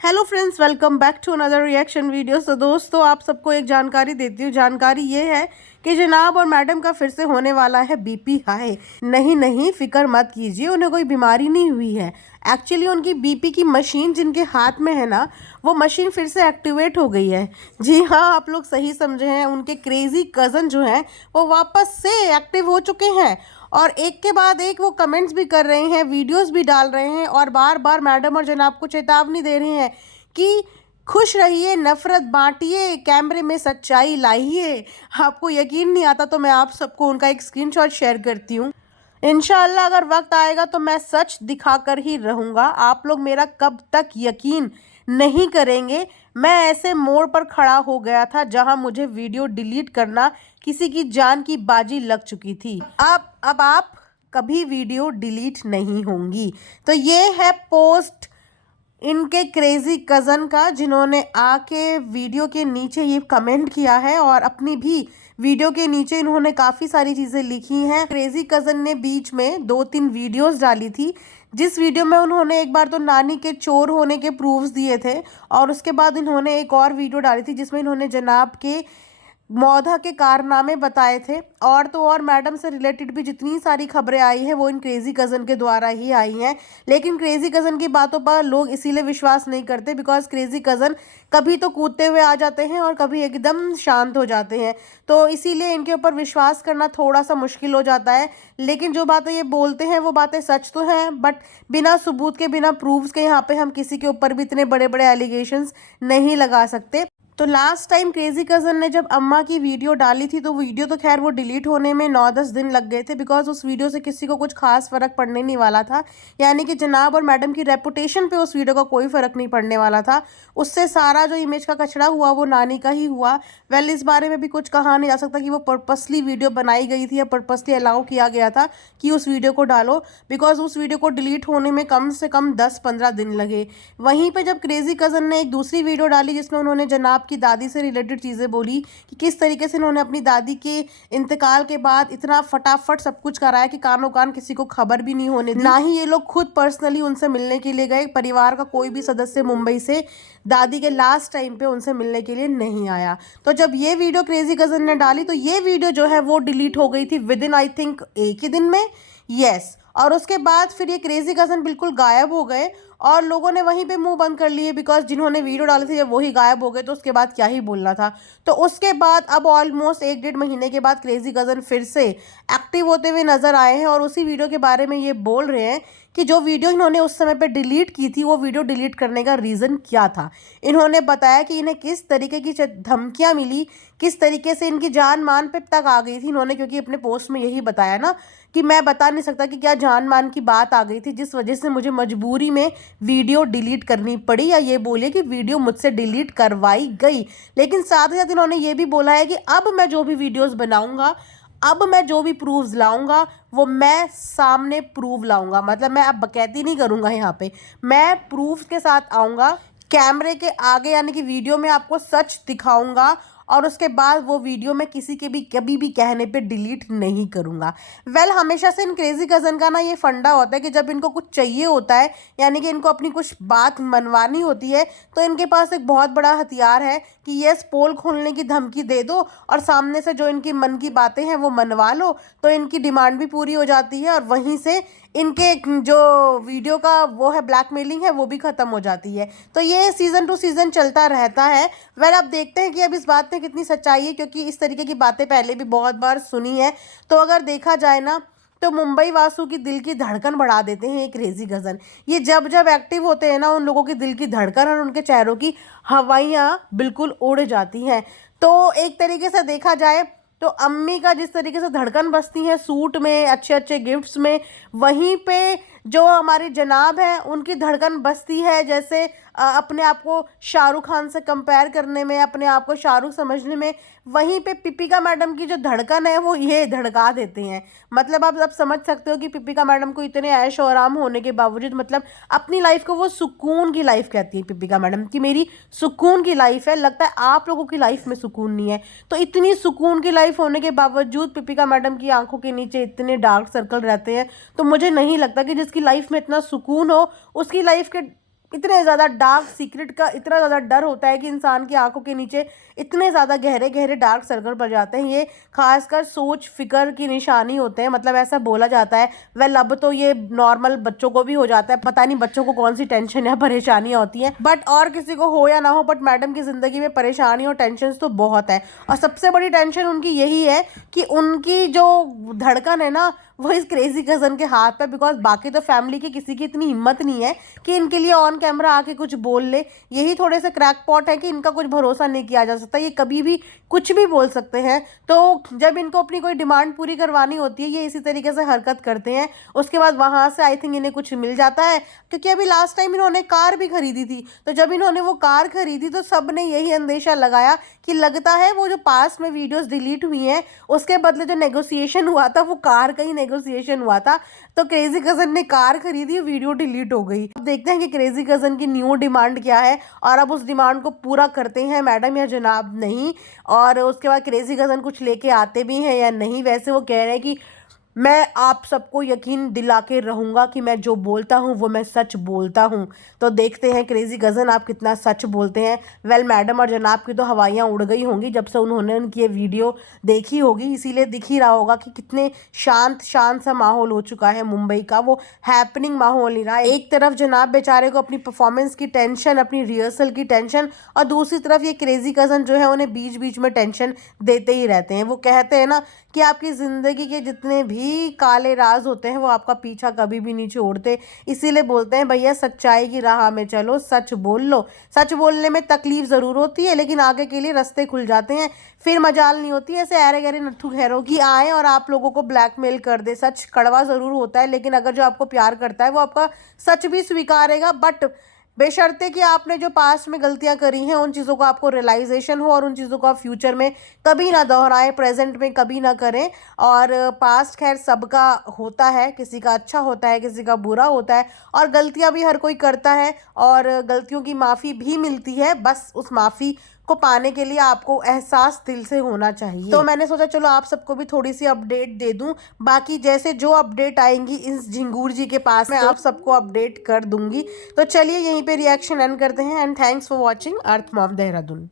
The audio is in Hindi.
Hello friends, welcome back to another reaction video. तो दोस्तों, आप सबको एक जानकारी देती हूँ। जानकारी ये है कि जनाब और मैडम का फिर से होने वाला है बीपी हाई। नहीं नहीं, फिक्र मत कीजिए, उन्हें कोई बीमारी नहीं हुई है। एक्चुअली उनकी बीपी की मशीन जिनके हाथ में है ना, वो मशीन फिर से एक्टिवेट हो गई है। जी हाँ, आप लोग सही समझे हैं। उनके क्रेजी कज़न जो हैं वो वापस से एक्टिव हो चुके हैं और एक के बाद एक वो कमेंट्स भी कर रहे हैं, वीडियोस भी डाल रहे हैं और बार बार मैडम और जनाब को चेतावनी दे रहे हैं कि खुश रहिए, नफरत बांटिए, कैमरे में सच्चाई लाइए। आपको यकीन नहीं आता तो मैं आप सबको उनका एक स्क्रीनशॉट शेयर करती हूँ। इंशाल्लाह अगर वक्त आएगा तो मैं सच दिखाकर ही रहूँगा। आप लोग मेरा कब तक यकीन नहीं करेंगे। मैं ऐसे मोड़ पर खड़ा हो गया था जहां मुझे वीडियो डिलीट करना किसी की जान की बाजी लग चुकी थी। अब आप कभी वीडियो डिलीट नहीं होंगी। तो ये है पोस्ट इनके क्रेजी कज़न का, जिन्होंने आके वीडियो के नीचे ये कमेंट किया है और अपनी भी वीडियो के नीचे इन्होंने काफ़ी सारी चीज़ें लिखी हैं। क्रेजी कज़न ने बीच में 2-3 वीडियोस डाली थी, जिस वीडियो में उन्होंने एक बार तो नानी के चोर होने के प्रूफ्स दिए थे और उसके बाद इन्होंने एक और वीडियो डाली थी जिसमें इन्होंने जनाब के मौधा के कारनामे बताए थे। और तो और मैडम से रिलेटेड भी जितनी सारी खबरें आई हैं वो इन क्रेजी कज़न के द्वारा ही आई हैं। लेकिन क्रेजी कज़न की बातों पर लोग इसीलिए विश्वास नहीं करते बिकॉज क्रेजी कज़न कभी तो कूदते हुए आ जाते हैं और कभी एकदम शांत हो जाते हैं। तो इसीलिए इनके ऊपर विश्वास करना थोड़ा सा मुश्किल हो जाता है। लेकिन जो बातें ये बोलते हैं वो बातें सच तो हैं, बट बिना सबूत के, बिना प्रूफ्स के यहाँ पे हम किसी के ऊपर भी इतने बड़े बड़े एलिगेशंस नहीं लगा सकते। तो लास्ट टाइम क्रेजी कज़न ने जब अम्मा की वीडियो डाली थी तो वीडियो तो खैर वो डिलीट होने में 9-10 दिन लग गए थे बिकॉज उस वीडियो से किसी को कुछ खास फ़र्क पड़ने नहीं वाला था। यानी कि जनाब और मैडम की रेपुटेशन पे उस वीडियो का कोई फ़र्क नहीं पड़ने वाला था। उससे सारा जो इमेज का कचरा हुआ वो नानी का ही हुआ। वेल, इस बारे में भी कुछ कहा नहीं जा सकता कि वो पर्पसली वीडियो बनाई गई थी या पर्पसली अलाउ किया गया था कि उस वीडियो को डालो, बिकॉज उस वीडियो को डिलीट होने में कम से कम 10-15 दिन लगे। वहीं पर जब क्रेजी कज़न ने एक दूसरी वीडियो डाली जिसमें उन्होंने जनाब की दादी से रिलेटेड चीज़ें बोली कि किस तरीके से उन्होंने अपनी दादी के इंतकाल के बाद इतना फटाफट सब कुछ कराया कि कानों कान किसी को खबर भी नहीं होने दी, ना ही ये लोग खुद पर्सनली उनसे मिलने के लिए गए। परिवार का कोई भी सदस्य मुंबई से दादी के लास्ट टाइम पे उनसे मिलने के लिए नहीं आया। तो जब ये वीडियो क्रेजी कज़न ने डाली तो ये वीडियो जो है वो डिलीट हो गई थी विद इन आई थिंक एक ही दिन में। यस, और उसके बाद फिर ये क्रेजी कज़न बिल्कुल गायब हो गए और लोगों ने वहीं पे मुंह बंद कर लिए बिकॉज जिन्होंने वीडियो डाली थी जब वही गायब हो गए तो उसके बाद क्या ही बोलना था। तो उसके बाद अब ऑलमोस्ट 1-1.5 महीने के बाद क्रेजी कज़न फिर से एक्टिव होते हुए नजर आए हैं और उसी वीडियो के बारे में ये बोल रहे हैं कि जो वीडियो इन्होंने उस समय पे डिलीट की थी वो वीडियो डिलीट करने का रीज़न क्या था। इन्होंने बताया कि इन्हें किस तरीके की धमकियाँ मिली, किस तरीके से इनकी जान मान पे तक आ गई थी इन्होंने, क्योंकि अपने पोस्ट में यही बताया ना कि मैं बता नहीं सकता कि क्या जान मान की बात आ गई थी जिस वजह से मुझे मजबूरी में वीडियो डिलीट करनी पड़ी, या ये बोलिए कि वीडियो मुझसे डिलीट करवाई गई। लेकिन साथ ही साथ इन्होंने ये भी बोला है कि अब मैं जो भी वीडियोस बनाऊंगा, अब मैं जो भी प्रूफ्स लाऊंगा वो मैं सामने प्रूफ लाऊंगा। मतलब मैं अब बकैती नहीं करूंगा, यहाँ पे मैं प्रूफ के साथ आऊँगा कैमरे के आगे, यानी कि वीडियो में आपको सच दिखाऊंगा और उसके बाद वो वीडियो मैं किसी के भी कभी भी कहने पे डिलीट नहीं करूँगा। वेल, हमेशा से इन क्रेजी कज़न का ना ये फंडा होता है कि जब इनको कुछ चाहिए होता है, यानी कि इनको अपनी कुछ बात मनवानी होती है, तो इनके पास एक बहुत बड़ा हथियार है कि यस, पोल खोलने की धमकी दे दो और सामने से जो इनकी मन की बातें हैं वो मनवा लो, तो इनकी डिमांड भी पूरी हो जाती है और वहीं से इनके जो वीडियो का वो है ब्लैकमेलिंग है वो भी ख़त्म हो जाती है। तो ये सीज़न टू सीज़न चलता रहता है। वेल, अब देखते हैं कि अब इस बात में कितनी सच्चाई है, क्योंकि इस तरीके की बातें पहले भी बहुत बार सुनी है। तो अगर देखा जाए ना तो मुंबई वासू की दिल की धड़कन बढ़ा देते हैं ये क्रेजी कज़न। ये जब जब एक्टिव होते हैं ना, उन लोगों की दिल की धड़कन और उनके चेहरों की हवाइयाँ बिल्कुल उड़ जाती हैं। तो एक तरीके से देखा जाए तो अम्मी का जिस तरीके से धड़कन बसती है सूट में, अच्छे अच्छे गिफ्ट्स में, वहीं पे जो हमारे जनाब हैं उनकी धड़कन बसती है जैसे अपने आप को शाहरुख खान से कंपेयर करने में, अपने आप को शाहरुख समझने में। वहीं पे पिपिका मैडम की जो धड़कन है वो ये धड़का देते हैं। मतलब आप अब समझ सकते हो कि पिपिका मैडम को इतने ऐश और आराम होने के बावजूद, मतलब अपनी लाइफ को वो सुकून की लाइफ कहती है पिपिका मैडम कि मेरी सुकून की लाइफ है। लगता है आप लोगों की लाइफ में सुकून नहीं है। तो इतनी सुकून की लाइफ होने के बावजूद पिपिका मैडम की आंखों के नीचे इतने डार्क सर्कल रहते हैं। तो मुझे नहीं लगता कि जिसकी लाइफ में इतना सुकून हो उसकी लाइफ के इतने ज़्यादा डार्क सीक्रेट का इतना ज़्यादा डर होता है कि इंसान की आंखों के नीचे इतने ज़्यादा गहरे गहरे डार्क सर्कल पड़ जाते हैं। ये खासकर सोच फिक्र की निशानी होते हैं, मतलब ऐसा बोला जाता है। वेल अब तो ये नॉर्मल बच्चों को भी हो जाता है, पता नहीं बच्चों को कौन सी टेंशन या परेशानियां होती हैं, बट और किसी को हो या ना हो, बट मैडम की ज़िंदगी में परेशानी और टेंशन तो बहुत है। और सबसे बड़ी टेंशन उनकी यही है कि उनकी जो धड़कन है ना वो इस क्रेजी कज़न के हाथ पे, बिकॉज बाकी तो फैमिली की किसी की इतनी हिम्मत नहीं है कि इनके लिए ऑन कैमरा आके कुछ बोल ले। यही थोड़े से क्रैकपॉट है कि इनका कुछ भरोसा नहीं किया जा सकता, ये कभी भी कुछ भी बोल सकते हैं। तो जब इनको अपनी कोई डिमांड पूरी करवानी होती है ये इसी तरीके से हरकत करते हैं। उसके बाद वहाँ से आई थिंक इन्हें कुछ मिल जाता है, क्योंकि अभी लास्ट टाइम इन्होंने कार भी खरीदी थी। तो जब इन्होंने वो कार खरीदी तो सब ने यही अंदेशा लगाया कि लगता है वो जो पास में वीडियोस डिलीट हुई हैं उसके बदले जो नेगोशिएशन हुआ था वो कार का ही नेगोशिएशन हुआ था। तो क्रेजी कज़न ने कार खरीदी, वीडियो डिलीट हो गई। अब देखते हैं कि क्रेजी कज़न की न्यू डिमांड क्या है और अब उस डिमांड को पूरा करते हैं मैडम या जनाब नहीं, और उसके बाद क्रेजी कज़न कुछ लेके आते भी हैं या नहीं। वैसे वो कह रहे हैं कि मैं आप सबको यकीन दिला के रहूँगा कि मैं जो बोलता हूँ वो मैं सच बोलता हूँ। तो देखते हैं क्रेजी कज़न आप कितना सच बोलते हैं। वेल मैडम और जनाब की तो हवाइयाँ उड़ गई होंगी जब से उन्होंने उनकी ये वीडियो देखी होगी, इसीलिए दिख ही रहा होगा कि कितने शांत शांत सा माहौल हो चुका है मुंबई का। वो हैपनिंग माहौल नहीं रहा। एक तरफ जनाब बेचारे को अपनी परफॉर्मेंस की टेंशन, अपनी रिहर्सल की टेंशन, और दूसरी तरफ ये क्रेजी कज़न जो है उन्हें बीच बीच में टेंशन देते ही रहते हैं। वो कहते हैं ना कि आपकी ज़िंदगी के जितने भी काले राज होते हैं वो आपका पीछा कभी भी नहीं छोड़ते। इसीलिए बोलते हैं भैया सच्चाई की राह में चलो, सच बोल लो। सच बोलने में तकलीफ ज़रूर होती है लेकिन आगे के लिए रास्ते खुल जाते हैं, फिर मजाल नहीं होती ऐसे ऐरे गहरे नट्ठू खैरों की आए और आप लोगों को ब्लैकमेल कर दे। सच कड़वा ज़रूर होता है लेकिन अगर जो आपको प्यार करता है वो आपका सच भी स्वीकारेगा, बट बेशर्ते कि आपने जो पास्ट में गलतियां करी हैं उन चीज़ों को आपको रियलाइजेशन हो और उन चीज़ों को आप फ्यूचर में कभी ना दोहराएं, प्रेजेंट में कभी ना करें। और पास्ट खैर सबका होता है, किसी का अच्छा होता है किसी का बुरा होता है, और गलतियां भी हर कोई करता है और गलतियों की माफ़ी भी मिलती है। बस उस माफ़ी को पाने के लिए आपको एहसास दिल से होना चाहिए। तो मैंने सोचा चलो आप सबको भी थोड़ी सी अपडेट दे दूं। बाकी जैसे जो अपडेट आएंगी इस झिंगूर जी के पास मैं आप सबको अपडेट कर दूंगी। तो चलिए यहीं पे रिएक्शन एंड करते हैं। And thanks for watching earth mom Dehradun.